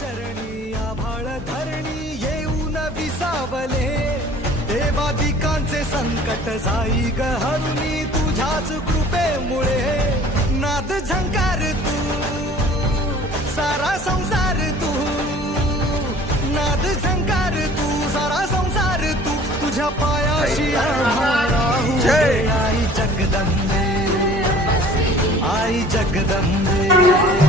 चरणी आभाळ धरणी येऊन विसावले, देवादिकांचे संकट जाई गहरुनी तुझ्याच कृपेमुळे. नाद झंकार तू सारा संसार तू, नाद झंकार तू सारा संसार तू, तुझ्या पायाशी राहू दे आई जगदंबे, आई जगदंबे.